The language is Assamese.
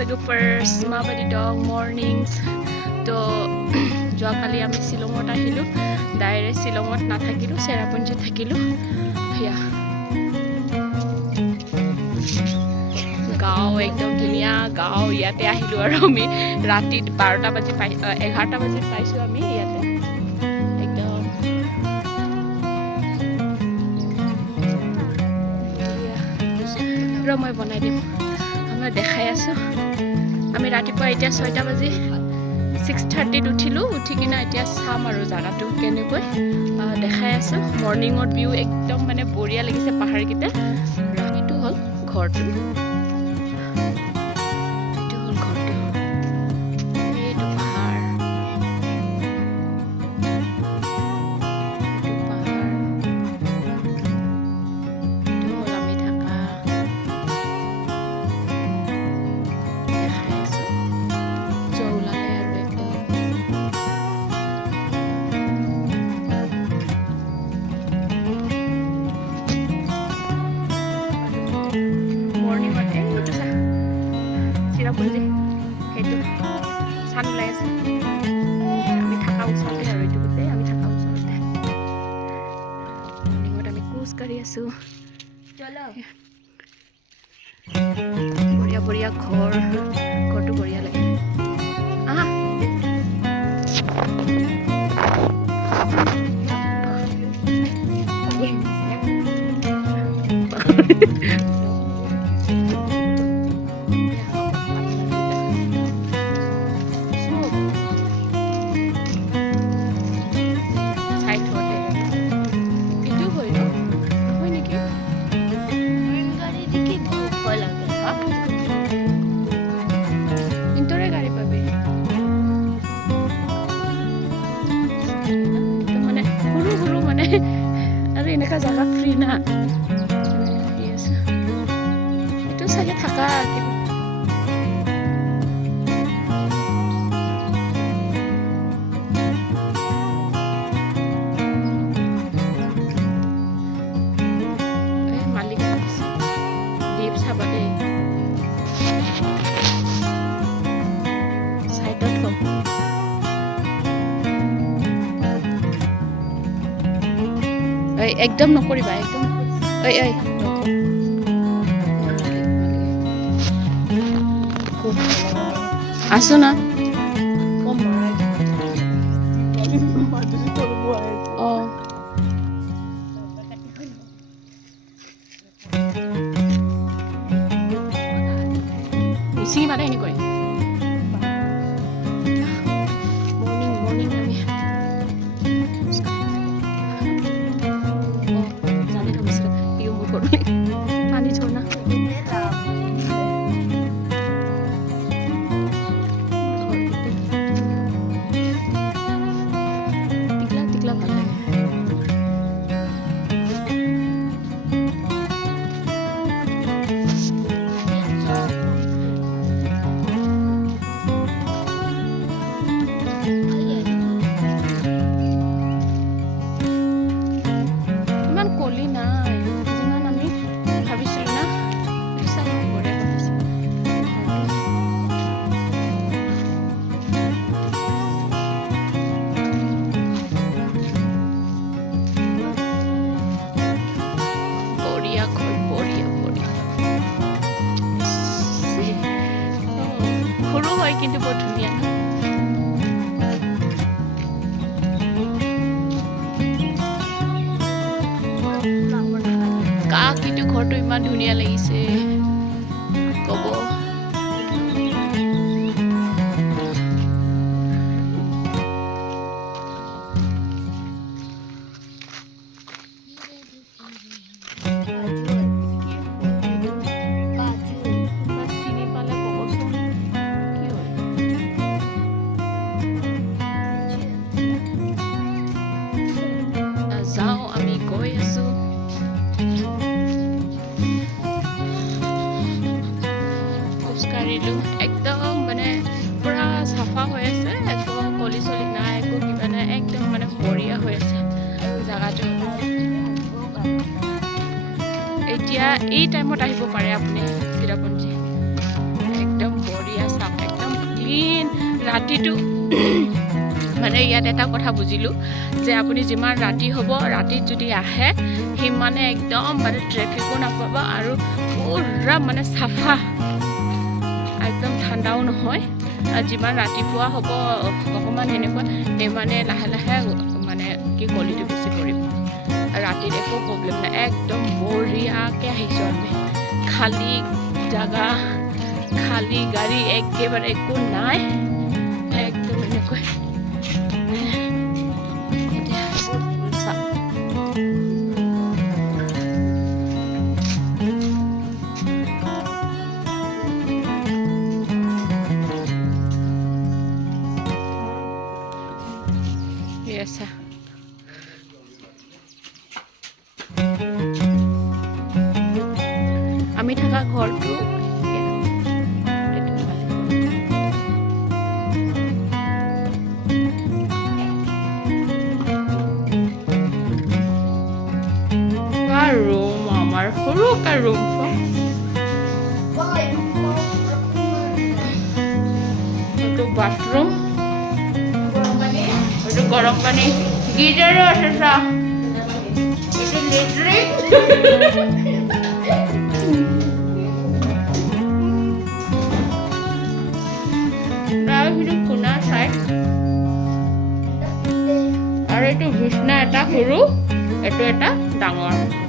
लोगोफोर माबायदि दं मर्निंस तो যোৱাকালি আমি শিলঙত আহিলোঁ ডাইৰেক্ট শিলঙত নাথাকিলোঁ চেৰাপুঞ্জীত থাকিলোঁ সেয়া গাঁও একদম ধুনীয়া গাঁও ইয়াতে আহিলোঁ আৰু আমি ৰাতি 11টা বাজিত পাইছোঁ আমি ইয়াতে একদম ৰ মই বনাই দিম মই দেখাই আছোঁ আমি ৰাতিপুৱা এতিয়া 6টা বাজি 6:30 উঠিলোঁ উঠি কিনে এতিয়া চাম আৰু জাগাটো কেনেকৈ দেখাই আছোঁ মৰ্ণিঙত ভিউ একদম মানে বঢ়িয়া লাগিছে পাহাৰকেইটা এইটো হ'ল ঘৰটো চেৰাপুঞ্জী সেইটো চান ওলাই আছে আমি থকা ওচৰতে আৰু এইটো গোটেই আমি থকা ওচৰতে মৰ্ণিঙত আমি খোজ কাঢ়ি আছোঁ বঢ়িয়া বঢ়িয়া ঘৰটো বঢ়িয়া লাগে আহা আৰু এনেকা জায়গা ফ্ৰী না এইটো চাগে থাকা মালিক দ্বীপ চাবা দেই চাইডত হওক একদম নকৰিবা একদম আছো না চিনি পালে এনেকৈ पानी छोड़ना टिकला भल लगे इमान कली ना সৰু হয় কিন্তু বহুত ধুনীয়া কাক কিন্তু ঘৰটো ইমান ধুনীয়া লাগিছে ক'ব যাওঁ আমি গৈ আছোঁ খোজকাঢ়িলোঁ একদম মানে পুৰা চাফা হৈ আছে একো কলি চলি নাই একো কিবা নাই একদম মানে বঢ়িয়া হৈ আছে জাগাটো এতিয়া এই টাইমত আহিব পাৰে আপুনি চেৰাপুঞ্জী একদম বঢ়িয়া ৰাতিটো মানে ইয়াত এটা কথা বুজিলোঁ যে আপুনি যিমান ৰাতি হ'ব ৰাতিত যদি আহে সিমানে একদম মানে ট্ৰেফিকো নাপাব আৰু পুৰা মানে চাফা একদম ঠাণ্ডাও নহয় যিমান ৰাতিপুৱা হ'ব অকণমান এনেকুৱা সিমানে লাহে লাহে মানে কি কলিটো বেছি কৰিব ৰাতিত একো প্ৰব্লেম নাই একদম বঢ়িয়াকৈ আহিছোঁ আমি খালী জাগা খালী গাড়ী একেবাৰে একো নাই একদম এনেকৈ আচ্ছা আমি থকা ঘৰটো ৰুম আমাৰ সৰুকা ৰুম এইটো বাথৰুম এইটো গৰম পানী গিজাৰো আছে চা এইটো লেট্ৰিন সেইটো কোনা চাই আৰু এইটো বিছনা এটা সৰু এইটো এটা ডাঙৰ